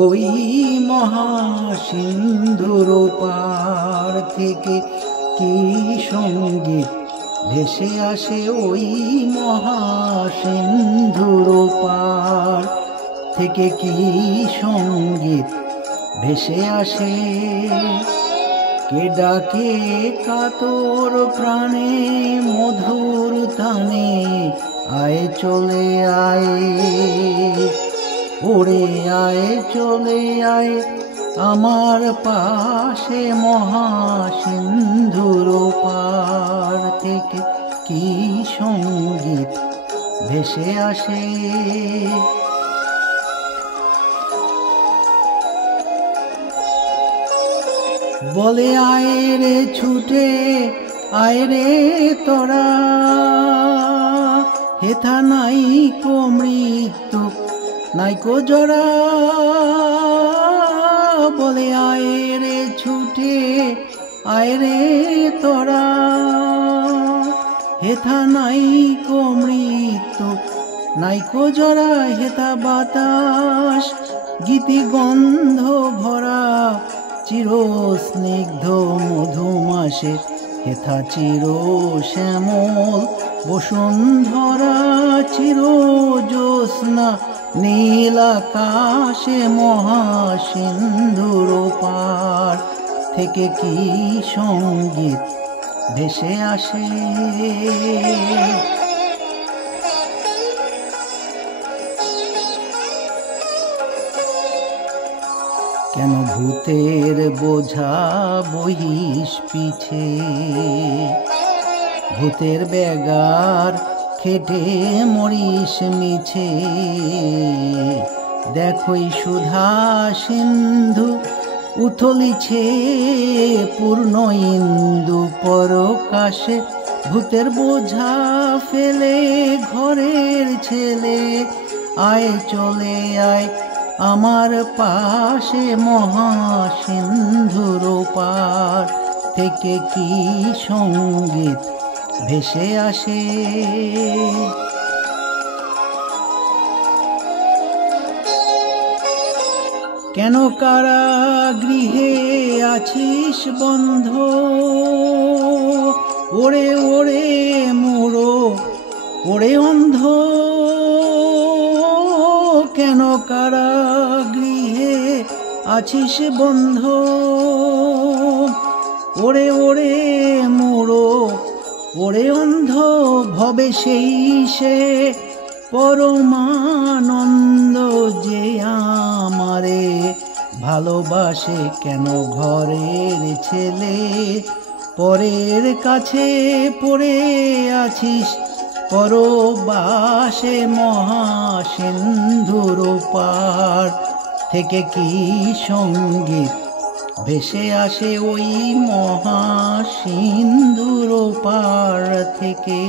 ওই মহাসিন্ধুর পার থেকে কি সঙ্গীত ভেসে আসে, ওই মহাসিন্ধুর পার থেকে কি সঙ্গীত ভেসে আসে। কে ডাকে কাতর প্রাণে মধুর তানে, আয় চলে আয়, ওরে আয় চলে আয় আমার পাশে, মহাসিন্ধুর পার থেকে কি সঙ্গীত ভেসে আসে। বলে আয় রে ছুটে আয় রে তোরা, হেথা নাই কো মৃত্যু নাই কো জরা। বলে আয় রে ছুটে আয় রে তোরা, হেথা নাই কো মৃত্যু নাই কো জরা। হেথা বাতাস গীতি গন্ধ ভরা, চির স্নিগ্ধ মধুমাসে হেথা চির শ্যামল বসুন্ধরা। চির জ্যোৎস্না নীল আকাশে, মহাসিন্ধুর পার থেকে কি সঙ্গীত ভেসে আসে। কেন ভূতের বোঝা বহিস পিছে, ভূতের বেগার খেটে মরিস মিছে। দেখোই সুধা সিন্ধু উথলিছে পূর্ণ ইন্দু পরকাশে। ভূতের বোঝা ফেলে ঘরের ছেলে, আয় চলে আয় আমার পাশে, মহাসিন্ধুর পার থেকে কি সঙ্গীত ভেসে আসে। কেন কারাগৃহে আছিস বন্ধ, ওরে ওরে মোড়ো ওরে অন্ধ। কেন কারাগৃহে আছিস বন্ধ, ওরে ওরে মোড়ো ওরে অন্ধ। ভবে সেই সে পরমানন্দ যে আমারে ভালোবাসে। কেন ঘরের ছেলে পরের কাছে পড়ে আছিস পরবাসে, মহাসিন্ধুর পার থেকে কি সঙ্গীত ভেসে আসে। ওই মহাসিন্ধুর পার থেকে।